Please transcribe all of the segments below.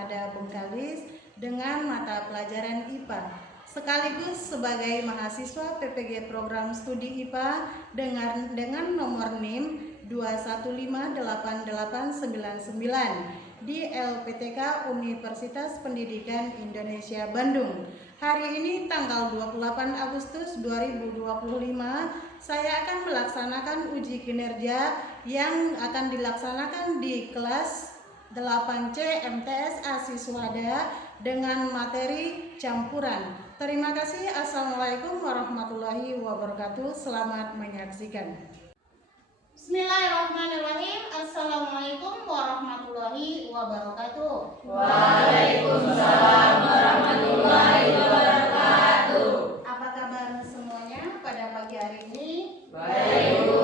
Suhada Bengkalis dengan mata pelajaran IPA, sekaligus sebagai mahasiswa PPG Program Studi IPA dengan nomor NIM 2158899 di LPTK Universitas Pendidikan Indonesia Bandung. Hari ini tanggal 28 Agustus 2025, saya akan melaksanakan uji kinerja yang akan dilaksanakan di kelas 8C MTS ASI Suhada dengan materi campuran. Terima kasih. Assalamualaikum warahmatullahi wabarakatuh. Selamat menyaksikan. Bismillahirrahmanirrahim. Assalamualaikum warahmatullahi wabarakatuh. Waalaikumsalam warahmatullahi wabarakatuh. Apa kabar semuanya pada pagi hari ini? Baik, Bu.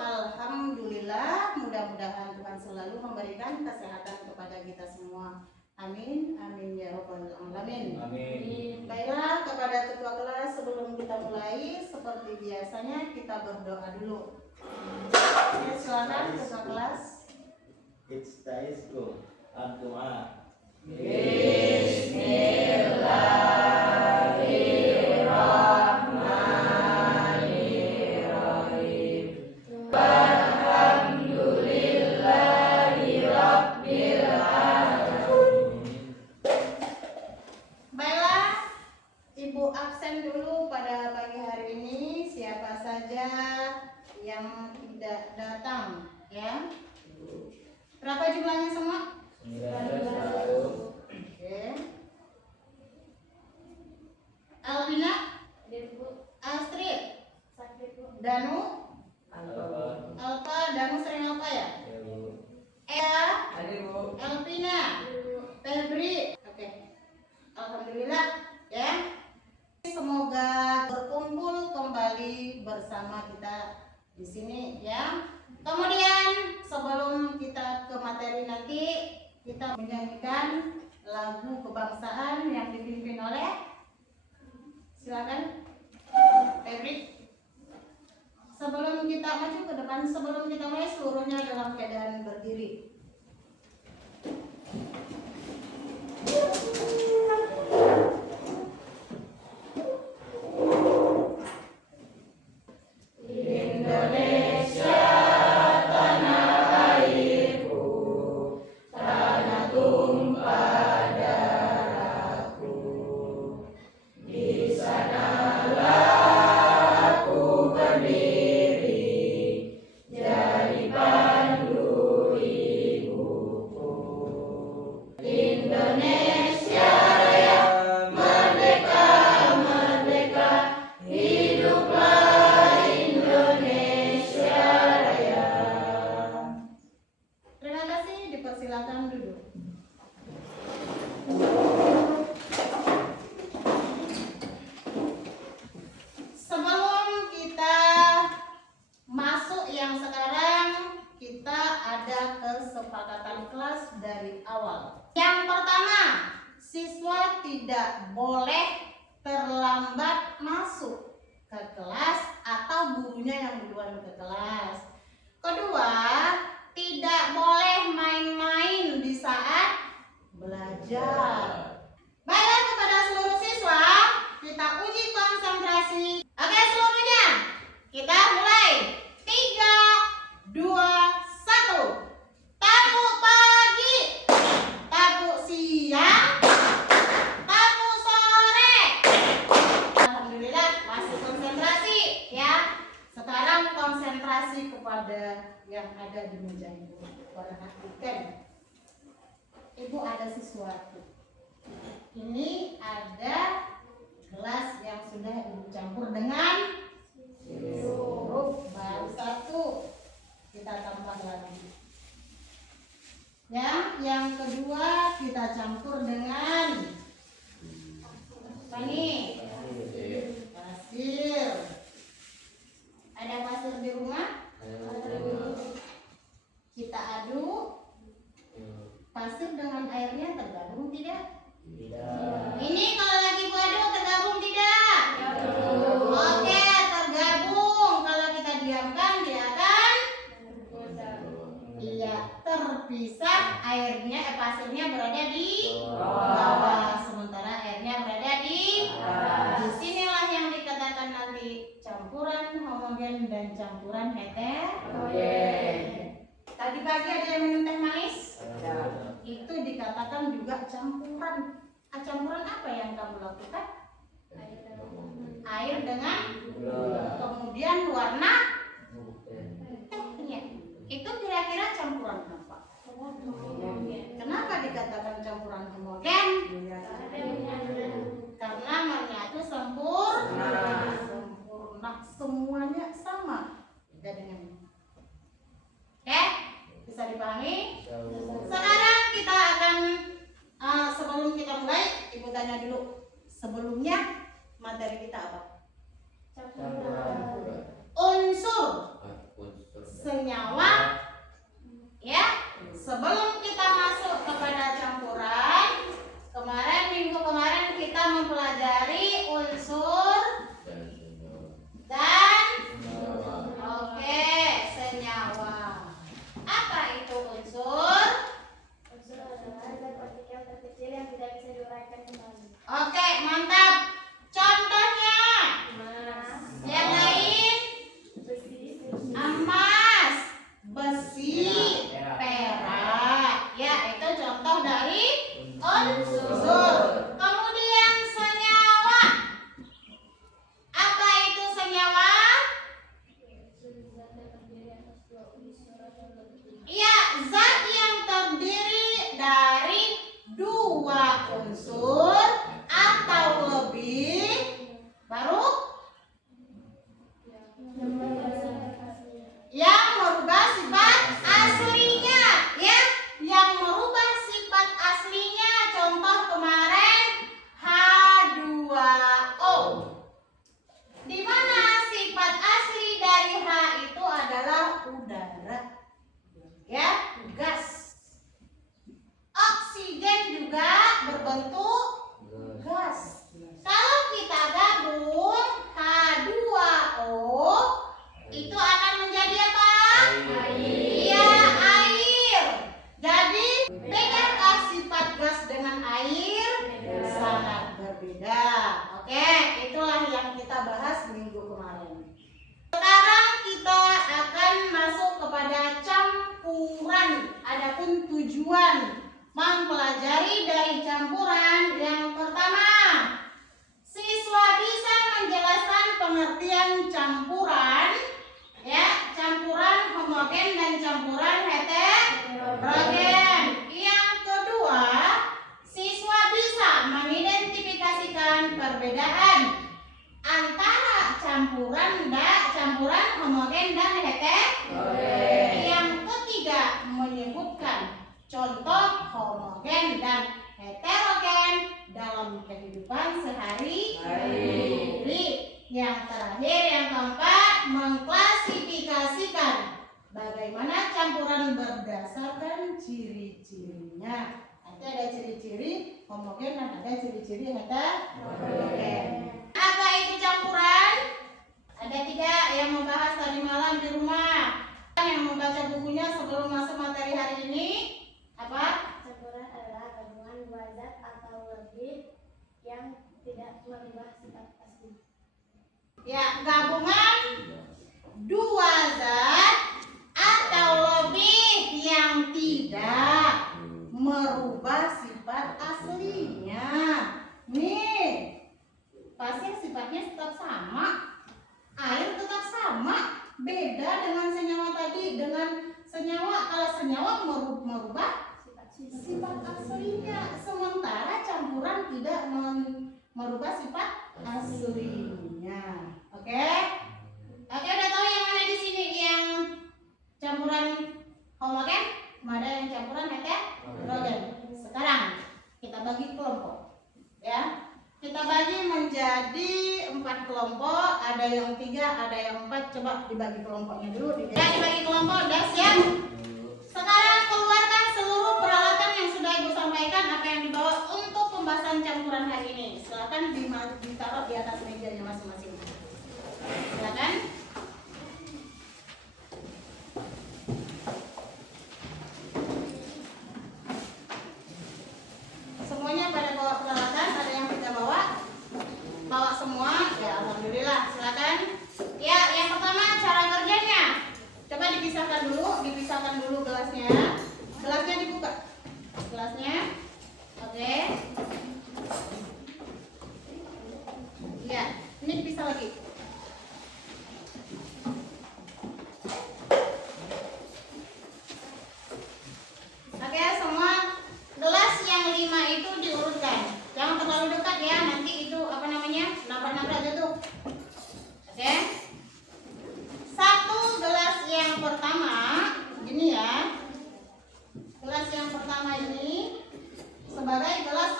Alhamdulillah, mudah-mudahan Tuhan selalu memberikan kesehatan kepada kita semua. Amin, amin ya robbal alamin. Amin. Baiklah, kepada ketua kelas, sebelum kita mulai, seperti biasanya kita berdoa dulu. Oke, silakan ketua kelas. Istaizkum ad-du'a. Bismillahirrahmanirrahim. Alhamdulillahirabbil alamin. Baiklah, Ibu absen dulu pada pagi hari ini. Siapa saja yang tidak datang, ya? Berapa jumlahnya semua? 19. Oke. Alvina, Astrid, Danu, Alfa, Danu sering apa ya? Ea, Elvina, Febri. Oke. Alhamdulillah, ya. Semoga berkumpul kembali bersama kita di sini, ya. Kemudian sebelum kita ke materi nanti, kita menyanyikan lagu kebangsaan yang dipimpin oleh, silakan Febri. Sebelum kita maju ke depan, sebelum kita mulai, seluruhnya dalam keadaan berdiri. Indonesia tanah airku, tanah tumpah darahku. Di sanalah aku berdiri, jadi pandu ibuku. Indonesia Raya, merdeka, merdeka, hiduplah Indonesia Raya. Terima kasih, dipersilakan duduk. Sebelum kita masuk yang sekarang, kita ada kesepakatan kelas dari awal. Yang pertama, siswa tidak boleh terlambat masuk ke kelas atau gurunya yang duluan ke kelas. Kedua, tidak boleh main-main di saat belajar. Baiklah, kepada seluruh siswa, kita uji konsentrasi. Oke, seluruhnya kita mulai. 3, 2, 1. Tabuk pagi, tabuk siang, tabuk sore. Alhamdulillah, masih konsentrasi, ya. Sekarang konsentrasi kepada yang ada di meja ibu. Perhatikan, ibu ada sesuatu. Ini ada gelas yang sudah ibu campur dengan sirup. Baru satu, kita tambah lagi. Yang kedua kita campur dengan apa nih? Pasir. Ada pasir di rumah? Kita aduk. Pasir dengan airnya tergabung tidak? Ini kalau lagi ibu aduk tergabung tidak? Oke, tergabung. Kalau kita diamkan dia akan terpisah airnya, pasir pasurnya berada di Bawah. bawah, sementara airnya berada di Atas. Disinilah yang dikatakan nanti campuran homogen dan campuran heterogen. Tadi pagi ada yang minum teh manis? Itu dikatakan juga campuran. Campuran apa yang kamu lakukan? Air dengan kemudian warna tehnya. Itu kira-kira campuran apa? Kenapa dikatakan campuran homogen? Karena menyatu sempurna, semuanya sama. Beda dengan ini. Oke, bisa dipahami? Sekarang kita akan sebelum kita mulai, Ibu tanya dulu. Sebelumnya materi kita apa? Unsur senyawa. Ya, sebelum kita masuk kepada campuran, minggu kemarin kita mempelajari unsur dan senyawa. Apa itu unsur? Unsur adalah zat partikel terkecil yang tidak bisa diuraikan kembali. Oke, mantap. Contohnya yang lain, emas, besi, perak. Ya, itu contoh dari unsur. Kemudian senyawa. Apa itu senyawa? Iya, zat yang terdiri dari dua unsur atau lebih, baru yang merubah sifat aslinya, ya, yang merubah sifat aslinya. Contoh kemarin H2O, di mana sifat asli dari H itu adalah udara, ya, gas. Oksigen juga berbentuk gas. Kalau kita gabung H2O, itu akan menjadi apa? Iya, air. Jadi bedakah sifat gas dengan air? Sangat berbeda. Oke, itulah yang kita bahas minggu kemarin. Sekarang kita akan masuk kepada campuran. Adapun tujuan mempelajari dari campuran, yang pertama, siswa bisa menjelaskan pengertian campuran, ya, campuran homogen dan campuran heterogen. Yang kedua, siswa bisa mengidentifikasikan perbedaan antara campuran homogen dan heterogen. Yang ketiga, menyebutkan contoh homogen dan heterogen dalam kehidupan sehari-hari. Yang terakhir, yang keempat, mengklasifikasikan bagaimana campuran berdasarkan ciri-cirinya. Nanti ada ciri-ciri homogen dan ada ciri-ciri heterogen. Apa itu campuran? Ada 3 yang membahas tadi malam di rumah. Yang membaca bukunya sebelum masuk materi hari ini, apa? Campuran adalah gabungan dua zat atau lebih yang tidak merubah sifat asli. Ya, gabungan dua zat atau lebih yang tidak merubah sifat aslinya. Nih, pasir sifatnya tetap sama, air tetap sama. Beda dengan senyawa tadi. Dengan senyawa, kalau senyawa merubah sifat aslinya, sementara campuran tidak merubah sifat aslinya. Oke? Oke, udah tahu yang mana di sini yang campuran homogen, mana yang campuran heterogen. Sekarang kita bagi kelompok, ya. Kita bagi menjadi 4 kelompok. Ada yang 3, ada yang 4. Coba dibagi kelompoknya dulu. Ya, dibagi kelompok. Udah siap? Sekarang keluarkan seluruh peralatan yang sudah Ibu sampaikan, apa yang dibawa untuk pembahasan campuran hari ini. Silakan ditaruh di atas mejanya masing-masing. Silakan. sebagai gelas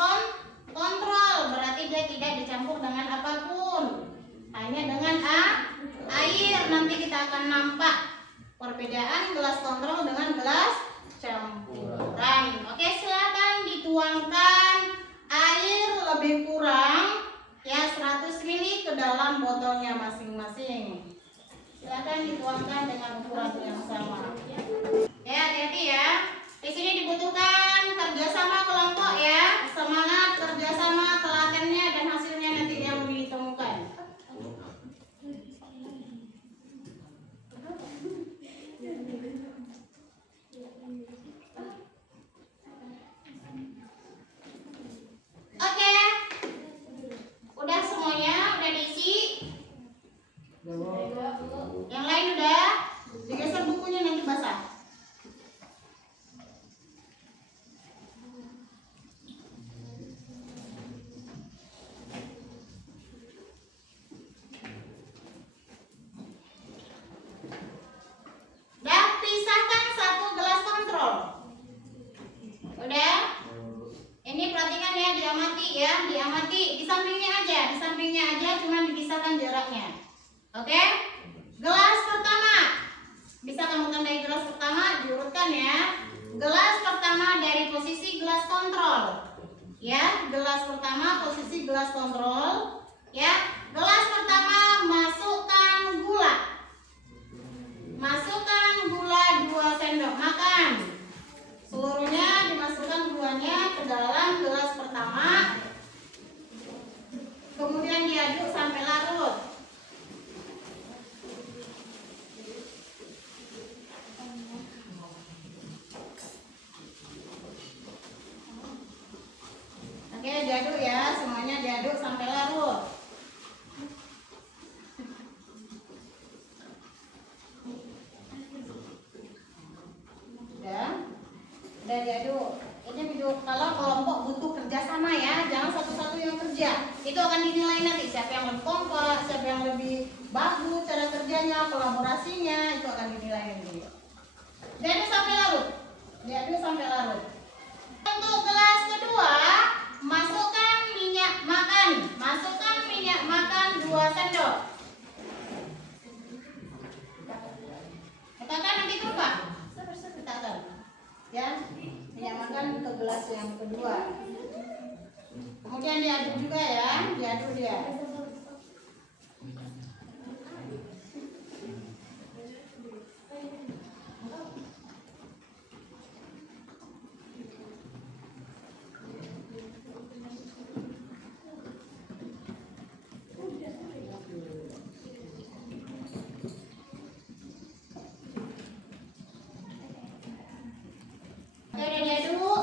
kontrol, berarti dia tidak dicampur dengan apapun, hanya dengan air. Nanti kita akan nampak perbedaan gelas kontrol dengan gelas campuran. Oke, silakan dituangkan air lebih kurang ya 100 ml ke dalam botolnya masing-masing. Silakan dituangkan dengan ukuran yang sama. Ya, hati-hati ya. Di sini dibutuhkan kerjasama kelompok ya. Semangat kerjasama, telatennya dan hasilnya nanti yang ditemukan. Oke. Udah semuanya, udah diisi. Yang lain udah? Digeser bukunya nanti basah. Dah pisahkan satu gelas kontrol. Udah? Ini perhatikan ya, diamati ya, diamati. Di sampingnya aja, cuma dipisahkan jaraknya. Oke? Gelas pertama. Bisa kamu tandai gelas pertama, diurutkan ya. Gelas pertama dari posisi gelas kontrol. Ya, gelas pertama posisi gelas kontrol. Ya, gelas pertama masukkan gula. Masukkan gula 2 sendok makan. Seluruhnya dimasukkan gulanya ke dalam gelas pertama. Kemudian diaduk sampai larut. Oke, diaduk ya, semuanya diaduk sampai larut. Udah diaduk. Ini video kalau kelompok butuh kerjasama ya, jangan satu-satu yang kerja. Itu akan dinilai nanti siapa yang lebih kompak, siapa yang lebih bagus cara kerjanya, kolaborasinya, itu akan dinilai nanti. Diaduk sampai larut. Diaduk sampai larut. Untuk gelas kedua, masukkan minyak makan. Masukkan minyak makan 2 sendok. Tekan nanti tumpah. Tekan. Ya, minyak makan ke gelas yang kedua. Kemudian diaduk juga ya, diaduk dia.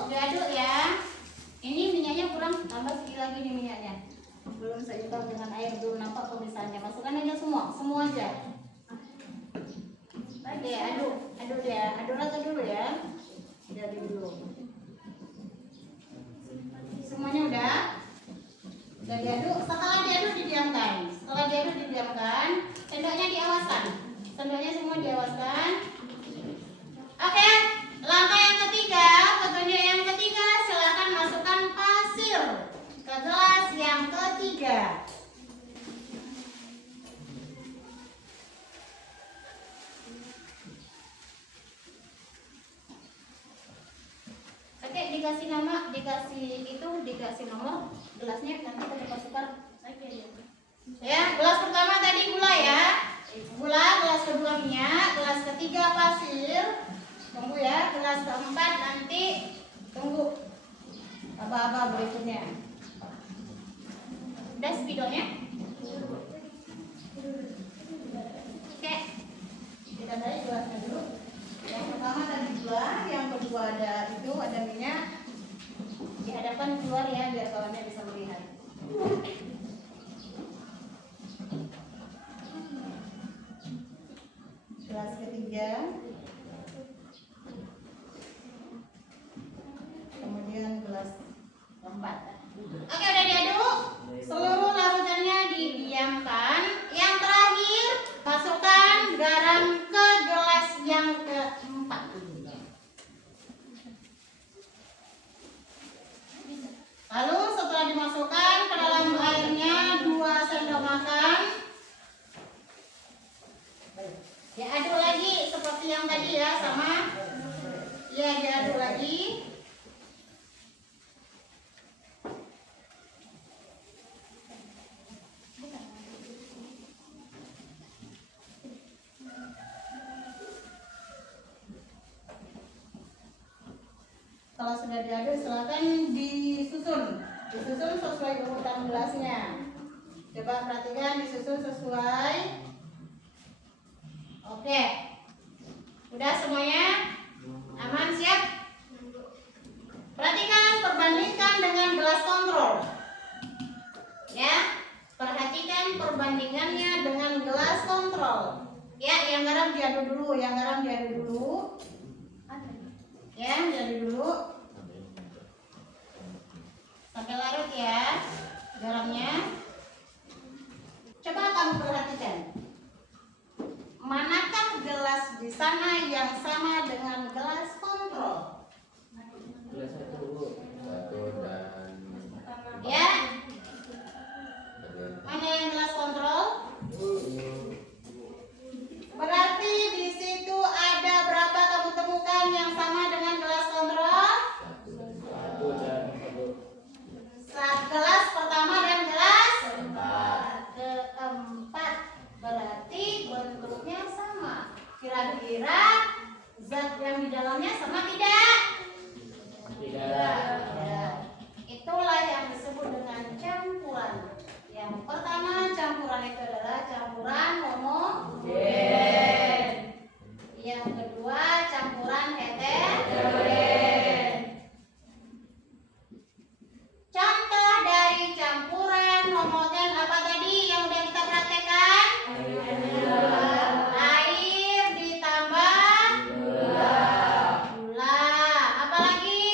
Diaduk ya. Ini minyaknya kurang, tambah sedikit lagi nih minyaknya. Belum seimbang dengan air, belum nampak pemisahannya. Masukkan aja semua aja. Oke, aduk ya. Aduk rata dulu ya. Aduk dulu. Semuanya udah diaduk. Setelah diaduk didiamkan. Sendoknya diawaskan. Sendoknya semua diawaskan. Oke. Langkah yang ketiga, petunjuk yang ketiga, silakan masukkan pasir ke gelas yang ketiga. Oke, dikasih nama, dikasih nomor gelasnya, nanti kita tukar. Ya, gelas pertama tadi gula ya. Gula, gelas kedua minyak, gelas ketiga pasir. Tunggu ya, gelas keempat nanti tunggu apa-apa berikutnya. Udah spidolnya? Oke, kita dari gelasnya dulu. Yang pertama tadi gula, yang kedua ada minyak. Di hadapan keluar ya, biar kawannya bisa melihat. Gelas ketiga. Kemudian gelas keempat. Oke, udah diaduk. Seluruh larutannya didiamkan. Yang terakhir, masukkan garam ke gelas yang keempat. dimasukkan ke dalam airnya 2 sendok makan. Diaduk lagi seperti yang tadi ya, sama. Ya, diaduk lagi. Kalau sudah diaduk, silakan disusun sesuai urutan gelasnya. Coba perhatikan, disusun sesuai. Oke, udah semuanya aman, siap? Perhatikan, perbandingkan dengan gelas kontrol. Ya, perhatikan perbandingannya dengan gelas kontrol. Ya, yang garam diaduk dulu, Ya, diaduk dulu. Sampai larut ya garamnya. Coba kamu perhatikan. Manakah gelas di sana yang sama dengan gelas kontrol? Gelas satu dan Ya. Mana yang gelas kontrol? Berarti di situ ada berapa kamu temukan yang sama dengan gelas kontrol? satu dan Gelas pertama dan gelas keempat. Berarti bentuknya sama. Kira-kira zat yang di dalamnya sama tidak? tidak. Ya. Itulah yang disebut dengan campuran. Yang pertama, campuran itu adalah campuran homogen. Yang kedua, campuran heterogen. Contoh dari campuran homogen apa tadi yang udah kita praktekkan? Air ditambah gula. Apa lagi?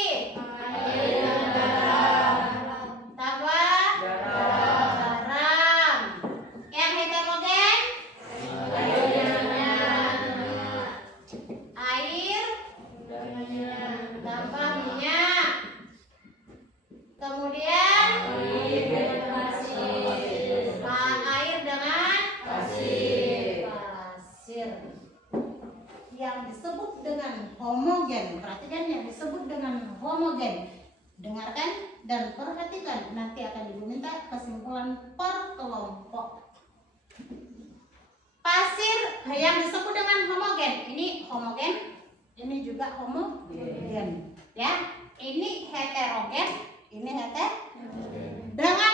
Tambah garam. Yang heterogen? Air tambah minyak. Kemudian air dengan pasir. Yang disebut dengan homogen, perhatikan, yang disebut dengan homogen. Dengarkan dan perhatikan, nanti akan diminta kesimpulan per kelompok. Pasir yang disebut dengan homogen, ini homogen, ini juga homogen, ya. Ini heterogen, ini heterogen. Dengan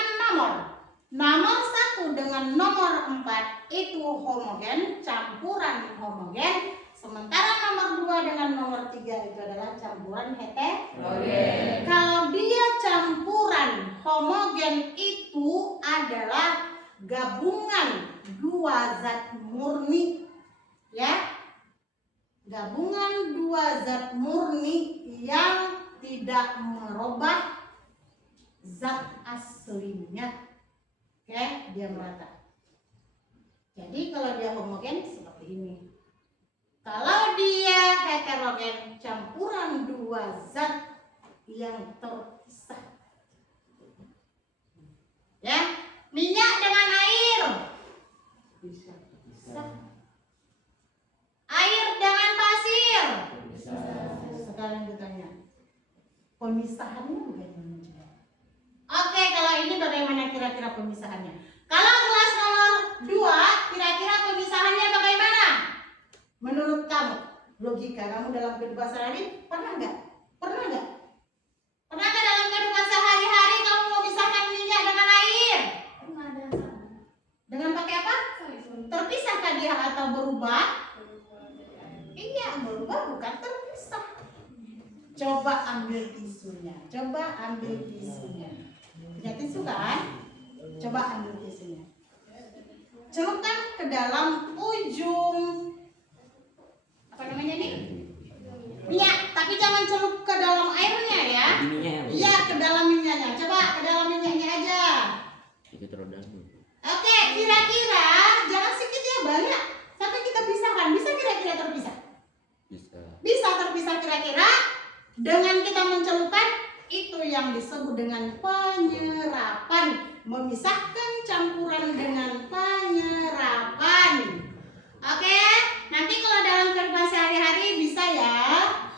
nomor 1 dengan nomor 4 itu homogen, campuran homogen. Sementara nomor 2 dengan nomor 3 itu adalah campuran heterogen. Kalau dia campuran homogen itu adalah gabungan 2 zat murni, ya. Gabungan 2 zat murni yang tidak merubah zat aslinya. Oke, dia merata. Jadi kalau dia homogen seperti ini. Kalau dia heterogen, campuran 2 zat yang terpisah. Ya, minyak dengan air. Bisa. Air dengan pasir. Sekarang ditanya, pemisahannya bagaimana? Oke, kalau ini bagaimana kira-kira pemisahannya? Kalau gelas nomor 2, kira-kira pemisahannya bagaimana? Menurut kamu, logika kamu dalam kehidupan sehari-hari pernah nggak? Pernah nggak dalam kehidupan sehari-hari kamu memisahkan minyak dengan air? Dengan pakai apa? Terpisahkah dia atau berubah? Iya, berubah, bukan terpisah. Coba ambil tisunya. Punya tisu kan? Coba ambil tisunya. Celupkan ke dalam ujung apa namanya nih? Minyak, tapi jangan celup ke dalam airnya ya. Iya, ke dalam minyaknya. Coba ke dalam minyaknya aja. Oke, kira-kira jangan sedikit ya, banyak. Sampai kita pisahkan. Bisa kira-kira terpisah? Bisa terpisah kira-kira dengan kita mencelupkan itu yang disebut dengan penyerapan. Memisahkan campuran dengan penyerapan. Oke, nanti kalau dalam kehidupan sehari-hari bisa ya.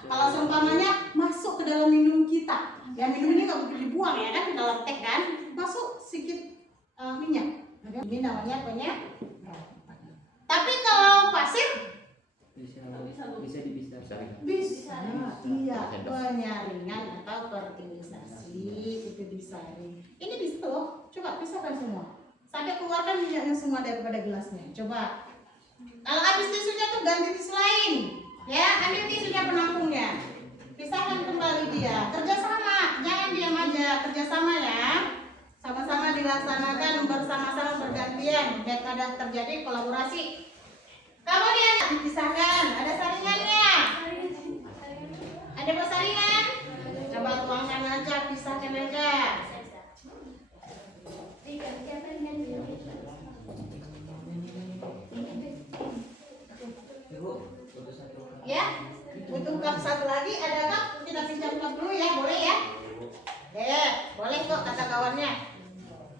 Kalau seumpamanya masuk ke dalam minum kita, ya minum ini nggak boleh dibuang ya kan, di dalam teh kan, masuk sedikit minyak. Ini namanya penyerapan. Tapi kalau pasir bisa dipisahkan. bisa, iya, penyaringan atau fertilisasi itu disaring. Ini bisa loh, coba pisahkan semua. Sampai keluarkan minyaknya semua daripada gelasnya. Coba. Kalau habis tisunya tuh ganti tisu lain, ya, ambil tisunya penampungnya. Pisahkan kembali dia. Kerjasama, jangan diam aja, kerjasama ya. Sama-sama dilaksanakan bersama-sama bergantian biar ada terjadi kolaborasi. Kemudian dipisahkan, ada saringannya. Ada persaringan? Coba tuangkan aja, pisahkan aja. Ya, butuh cup satu lagi, ada cup? Kita pinjam cup dulu ya, boleh ya? Boleh kok kata kawannya.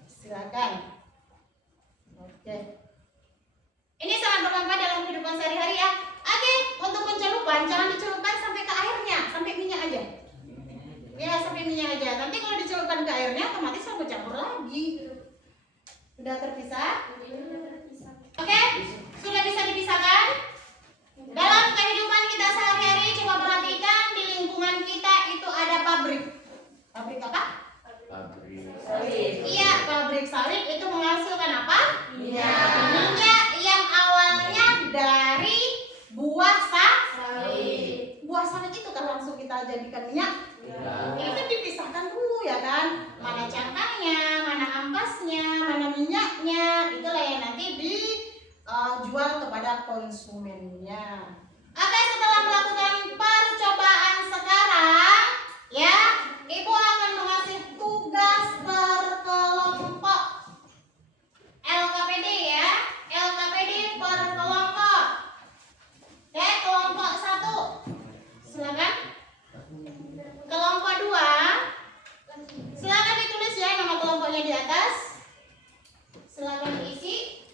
Silakan. Oke. Ini sangat bermanfaat dalam kehidupan sehari-hari ya. Oke, untuk pencelupan jangan dicelupkan sampai ke airnya, sampai minyak aja. Ya, sampai minyak aja. Nanti kalau dicelupkan ke airnya otomatis kamu campur lagi. Sudah terpisah? Oke, sudah bisa dipisahkan? Dalam kehidupan kita sehari-hari coba perhatikan di lingkungan kita itu ada pabrik. Pabrik apa? Pabrik sawit. Iya, pabrik sawit itu menghasilkan apa? Minyak yang awalnya dari buah sawit. Buah sawit itu kan langsung kita jadikan minyak. Itu dipisahkan dulu ya kan. Mana cangkangnya, mana ampasnya, mana minyaknya. Itulah yang nanti dijual kepada konsumennya. Oke, setelah melakukan percobaan sekarang, ya, Ibu akan mengasih tugas berkelompok. LKPD ya, LKPD per kelompok. Oke, kelompok 1. Silakan. Kelompok 2. Silakan ditulis ya nama kelompoknya di atas. Silakan diisi.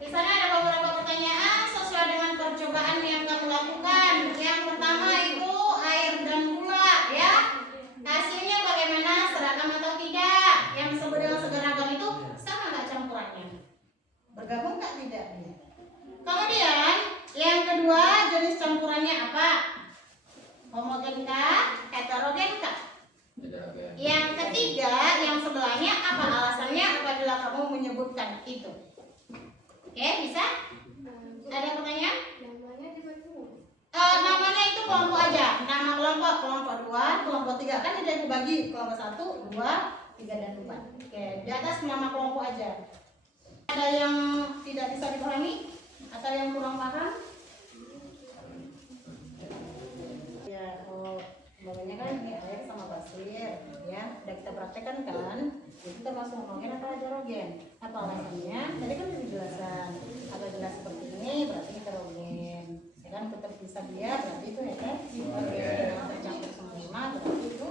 Di sana ada beberapa pertanyaan sesuai dengan percobaan yang kamu lakukan. Yang pertama itu air dan gula ya. Hasilnya bagaimana, seragam atau tidak? Yang disebut dengan seragam itu sama nggak campurannya? Bergabung nggak tidak? Kemudian yang kedua jenis campurannya apa? Homogen kah? Heterogen kah? Yang ketiga yang sebelahnya apa alasannya apabila kamu menyebutkan itu? Oke, bisa? Ada pertanyaan? Namanya itu kelompok aja. Nama kelompok 2, kelompok 3 kan tidak dibagi kelompok 1, 2, 3 dan 4. Oke, di atas nama kelompok aja. Ada yang tidak bisa dipahami atau yang kurang paham? Ya, makanya kan ini air sama pasir ya. Udah kita praktekkan kan? Jadi kita masuk homogen atau heterogen. Apa alasannya? Tadi kan sudah dijelaskan. Apabila seperti ini berarti heterogen. Ya kan terpisah dia berarti itu heterogen. Tercampur semua berarti itu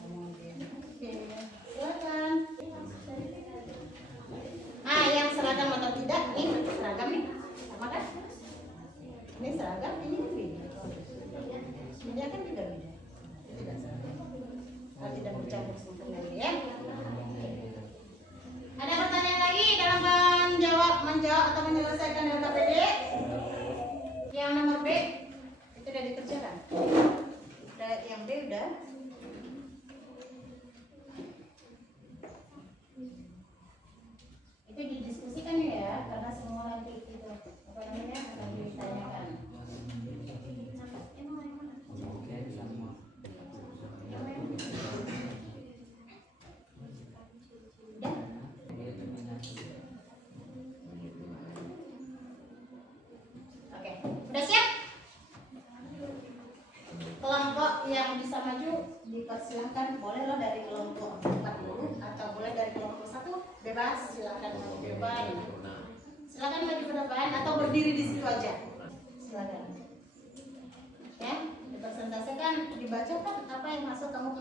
homogen. Oke, silakan. Yang seragam atau tidak? Ini seragam nih. Sama kan? Ini seragam, ini beda. Beda kan beda. Tidak seragam. Tidak bercampur sempurna ya. Ada pertanyaan lagi dalam menjawab atau menyelesaikan LKPD? Yang nomor B itu sudah dikerjakan. Yang B udah. Itu didiskusikan ya, karena semua nanti itu apa namanya akan ditanyakan. Udah siap? Kelompok yang bisa maju dipersilahkan, boleh loh dari kelompok 4 dulu atau boleh dari kelompok 1, bebas, silakan maju ke depan. Silakan maju ke depan atau berdiri di situ aja. Silakan. Ya, dipresentasikan, dibacakan apa yang masuk kamu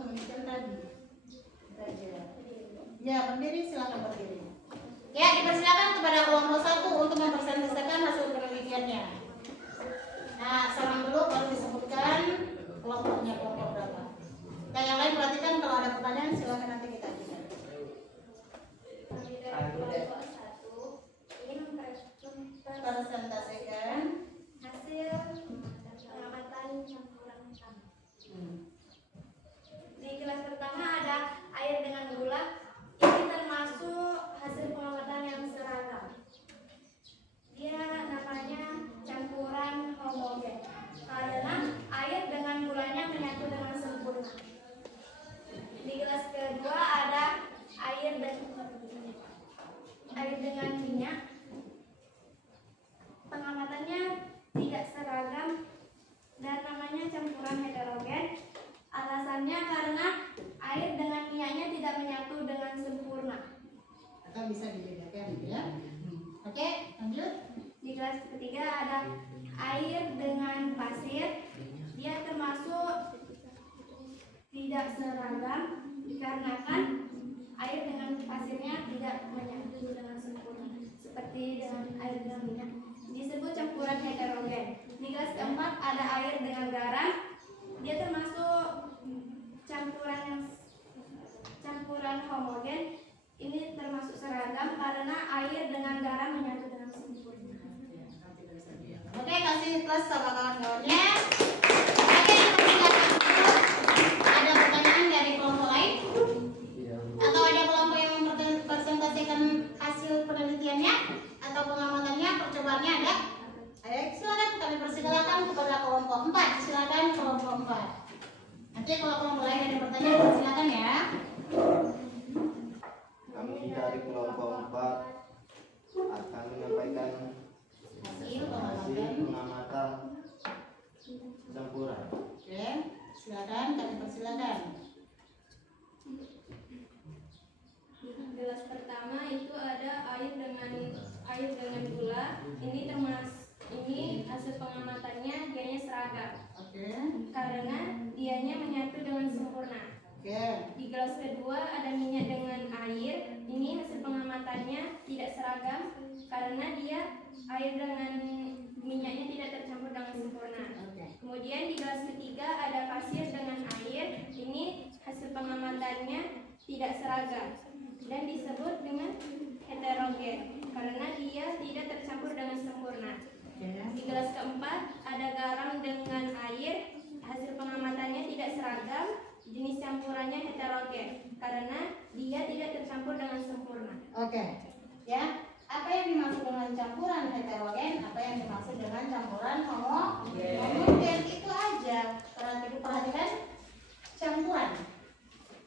Ya, berdiri, silakan berdiri. Ya, dipersilakan kepada kelompok 1 untuk mempresentasikan hasil penelitiannya. Nah, salam dulu baru disebutkan kelompoknya kelompok berapa. Dan yang lain perhatikan kalau ada pertanyaan silakan nanti kita ajukan. Kami dari kelompok 1 ingin Presentasikan. hasil pengamatan campuran kami. Di kelas pertama ada air dengan gula. Ini termasuk hasil pengamatan yang seragam. Dia namanya campuran homogen karena air dengan gulanya menyatu dengan sempurna. Di kelas kedua ada air dengan minyak. Pengamatannya tidak seragam dan namanya campuran heterogen. Alasannya karena air dengan minyaknya tidak menyatu dengan sempurna. Atau bisa dibedakan ya. Oke, lanjut. Di kelas ketiga ada air dengan pasir. Dia termasuk tidak seragam dikarenakan air dengan pasirnya tidak menyatu dengan sempurna seperti dengan air dengan minyak. Disebut campuran heterogen. Di kelas keempat ada air dengan garam. Dia termasuk campuran homogen. Ini termasuk seragam karena air dengan garam menyatu dengan sempurna. Oke, kasih plus sama kawan-kawannya. Oke, ada pertanyaan dari kelompok lain? Atau ada kelompok yang mempresentasikan hasil penelitiannya atau pengamatannya, percobaannya ada? Ayo, silakan kami persilakan kepada kelompok 4. Silakan kelompok 4. Nanti kalau kelompok lain ada pertanyaan, silakan ya. Kami dari kelompok 4 akan menyampaikan Hasil hasil pengamatan. pengamatan campuran. Oke, silakan kami persilakan. Gelas pertama itu ada air dengan gula. Ini hasil pengamatannya dianya seragam Oke. karena dianya menyatu dengan sempurna. Oke. Di gelas kedua ada minyak dengan air. Ini hasil pengamatannya tidak seragam karena dia air dengan minyaknya tidak tercampur dengan sempurna. Oke. Kemudian di gelas ketiga ada pasir dengan air. Ini hasil pengamatannya tidak seragam dan disebut dengan heterogen karena dia tidak tercampur dengan sempurna. Di gelas keempat ada garam dengan air. Hasil pengamatannya tidak seragam. Jenis campurannya heterogen karena dia tidak tercampur dengan sempurna. Oke. Ya. Apa yang dimaksud dengan campuran heterogen? Apa yang dimaksud dengan campuran homogen? Itu aja. Perhatikan campuran.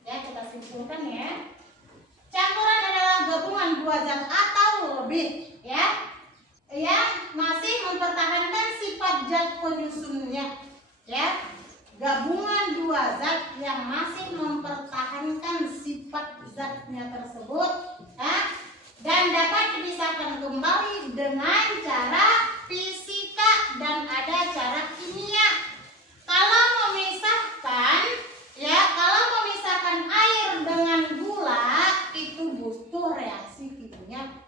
Ya, kita simpulkan ya. Campuran adalah gabungan dua zat atau lebih, ya, yang masih mempertahankan sifat zat penyusunnya, ya. Gabungan dua zat yang masih mempertahankan sifat zatnya tersebut, ya, dan dapat dipisahkan kembali dengan cara fisika dan ada cara kimia. Kalau memisahkan air dengan gula itu butuh reaksi kimia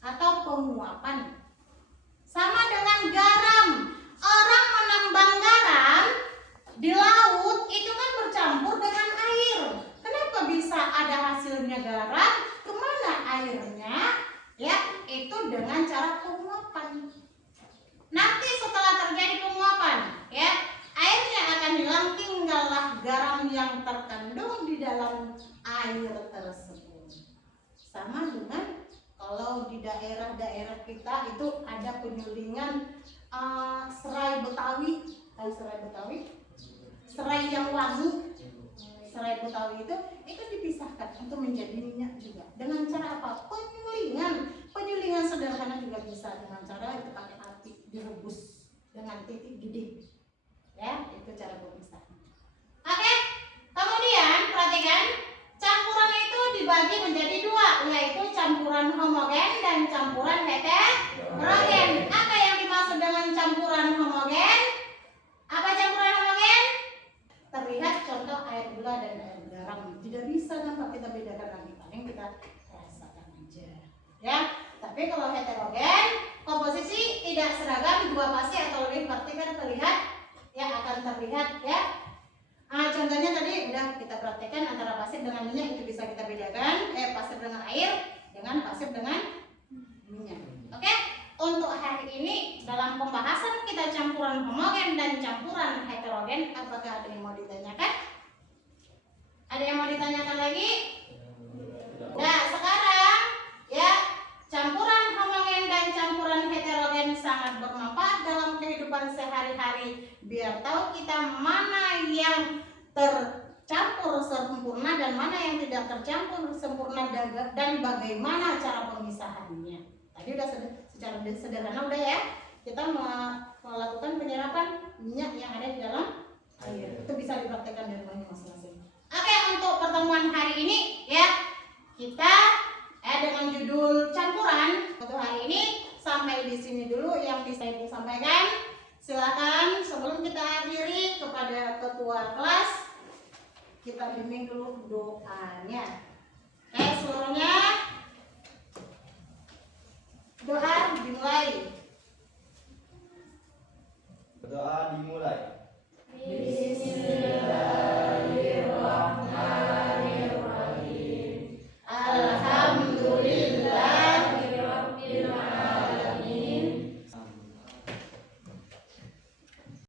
atau penguapan. Sama dengan garam. Orang menambang garam di laut itu kan bercampur dengan air. Kenapa bisa ada hasilnya garam? Kemana airnya? Ya, itu dengan cara penguapan. Nanti setelah terjadi penguapan, ya, airnya akan hilang, tinggallah garam yang terkandung di dalam air tersebut. Sama dengan kalau di daerah-daerah kita itu ada penyulingan serai Betawi. Tahu serai Betawi? Serai yang wangi. Serai Betawi itu dipisahkan untuk menjadi minyak juga. Dengan cara apa? Penyulingan sederhana juga bisa dengan cara itu pakai api direbus dengan titik gede. Ya, itu cara pemisahan. Oke. Kemudian perhatikan, campuran itu dibagi menjadi dua, yaitu campuran homogen dan campuran heterogen. Apa yang dimaksud dengan campuran homogen? Apa campuran homogen? Terlihat contoh air gula dan air garam. Tidak bisa nampak kita bedakan lagi. Paling kita rasakan aja. Ya, tapi kalau heterogen, komposisi tidak seragam, dua pasti atau lebih pasti kan terlihat, ya akan terlihat ya. Contohnya tadi udah kita praktekkan antara pasir dengan minyak, itu bisa kita bedakan. Pasir dengan air dengan pasir dengan minyak. Oke, untuk hari ini dalam pembahasan kita campuran homogen dan campuran heterogen, apakah ada yang mau ditanyakan? Ada yang mau ditanyakan lagi? Nah, sekarang ya, campuran homogen dan campuran heterogen sangat bermanfaat dalam kehidupan sehari-hari. Biar tahu kita mana yang tercampur sempurna dan mana yang tidak tercampur sempurna, dan bagaimana cara pemisahannya. Tadi udah secara sederhana udah ya, kita melakukan penyerapan minyak yang ada di dalam air. Itu bisa dipraktekkan di rumahnya masing-masing. Oke, untuk pertemuan hari ini ya, kita dengan judul campuran untuk hari ini sampai di sini dulu yang bisa Ibu sampaikan. Silakan sebelum kita akhiri, kepada ketua kelas kita bimbing dulu doanya. Seluruhnya